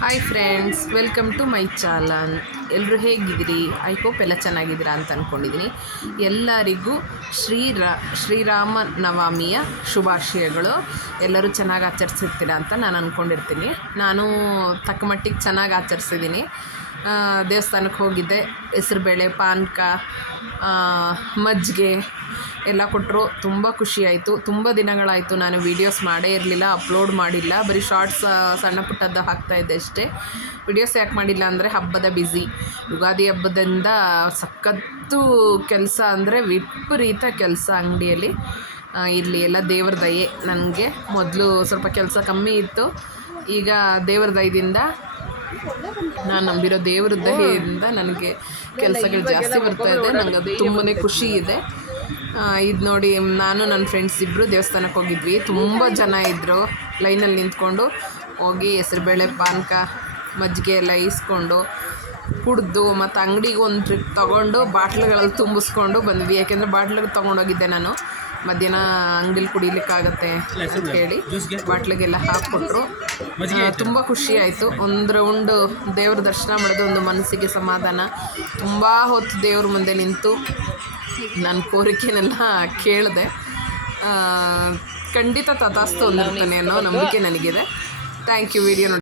Hi friends, welcome to my channel. ಎಲ್ಲರೂ ಹೇಗಿದ್ದೀರಿ? I hope ಎಲ್ಲ ಚೆನ್ನಾಗಿದ್ದೀರಾ ಅಂತ ಅಂದ್ಕೊಂಡಿದ್ದೀನಿ. ಎಲ್ಲರಿಗೂ ಶ್ರೀರಾಮ ನವಮಿಯ ಶುಭಾಶಯಗಳು. ಎಲ್ಲರೂ ಚೆನ್ನಾಗಿ ಆಚರಿಸಿರ್ತೀರ ಅಂತ ನಾನು ಅಂದ್ಕೊಂಡಿರ್ತೀನಿ. ನಾನು ತಕ್ಕ ಮಟ್ಟಿಗೆ ಚೆನ್ನಾಗಿ ಆಚರಿಸಿದ್ದೀನಿ. ದೇವಸ್ಥಾನಕ್ಕೆ ಹೋಗಿದ್ದೆ. ಹೆಸರುಬೇಳೆ, ಪಾನಕ, ಮಜ್ಜಿಗೆ ಎಲ್ಲ ಕೊಟ್ಟರು. ತುಂಬ ಖುಷಿಯಾಯಿತು. ತುಂಬ ದಿನಗಳಾಯಿತು ನಾನು ವೀಡಿಯೋಸ್ ಮಾಡೇ ಇರಲಿಲ್ಲ, ಅಪ್ಲೋಡ್ ಮಾಡಿಲ್ಲ. ಬರೀ ಶಾರ್ಟ್ಸ್ ಸಣ್ಣ ಪುಟ್ಟದ್ದು ಹಾಕ್ತಾಯಿದ್ದೆ ಅಷ್ಟೇ. ವಿಡಿಯೋಸ್ ಯಾಕೆ ಮಾಡಿಲ್ಲ ಅಂದರೆ ಹಬ್ಬದ ಬ್ಯುಸಿ. ಯುಗಾದಿ ಹಬ್ಬದಿಂದ ಸಖತ್ತು ಕೆಲಸ ಅಂದರೆ ವಿಪರೀತ ಕೆಲಸ ಅಂಗಡಿಯಲ್ಲಿ. ಇಲ್ಲಿ ಎಲ್ಲ ದೇವ್ರ ದಯೆ. ನನಗೆ ಮೊದಲು ಸ್ವಲ್ಪ ಕೆಲಸ ಕಮ್ಮಿ ಇತ್ತು. ಈಗ ದೇವ್ರ ದಯದಿಂದ, ನಾನು ನಂಬಿರೋ ದೇವ್ರ ದಯೆಯಿಂದ ನನಗೆ ಕೆಲಸಗಳು ಜಾಸ್ತಿ ಬರ್ತಾಯಿದೆ. ನನಗೆ ಅದು ತುಂಬಾ ಖುಷಿ ಇದೆ. ಇದು ನೋಡಿ, ನಾನು ನನ್ನ ಫ್ರೆಂಡ್ಸ್ ಇಬ್ಬರು ದೇವಸ್ಥಾನಕ್ಕೆ ಹೋಗಿದ್ವಿ. ತುಂಬ ಜನ ಇದ್ದರು. ಲೈನಲ್ಲಿ ನಿಂತ್ಕೊಂಡು ಹೋಗಿ ಹೆಸರುಬೇಳೆ, ಪಾನಕ, ಮಜ್ಜಿಗೆ ಎಲ್ಲ ಈಸ್ಕೊಂಡು ಕುಡಿದು, ಮತ್ತು ಅಂಗಡಿಗೆ ಒಂದು ಟ್ರಿಪ್ ತೊಗೊಂಡು ಬಾಟ್ಲುಗಳಲ್ಲಿ ತುಂಬಿಸ್ಕೊಂಡು ಬಂದ್ವಿ. ಯಾಕೆಂದರೆ ಬಾಟ್ಲಿಗೆ ತೊಗೊಂಡೋಗಿದ್ದೆ ನಾನು. ಮಧ್ಯಾಹ್ನ ಅಂಗಡಿಲಿ ಕುಡಿಲಿಕ್ಕಾಗತ್ತೆ ಅಂತ ಹೇಳಿ ಬಾಟ್ಲಿಗೆಲ್ಲ ಹಾಕ್ಕೊಟ್ರು. ತುಂಬ ಖುಷಿ ಆಯಿತು. ಒಂದು ರೌಂಡು ದೇವ್ರ ದರ್ಶನ ಮಾಡೋದು ಒಂದು ಮನಸ್ಸಿಗೆ ಸಮಾಧಾನ. ತುಂಬ ಹೊತ್ತು ದೇವ್ರ ಮುಂದೆ ನಿಂತು ನನ್ನ ಕೋರಿಕೆನೆಲ್ಲ ಕೇಳಿದೆ. ಖಂಡಿತ ತಥಾಸ್ತು ಅಂದಿರ್ತಾನೆ ಅನ್ನೋ ನಂಬಿಕೆ ನನಗಿದೆ. Thank you. ವಿಡಿಯೋ ನೋಡಿ.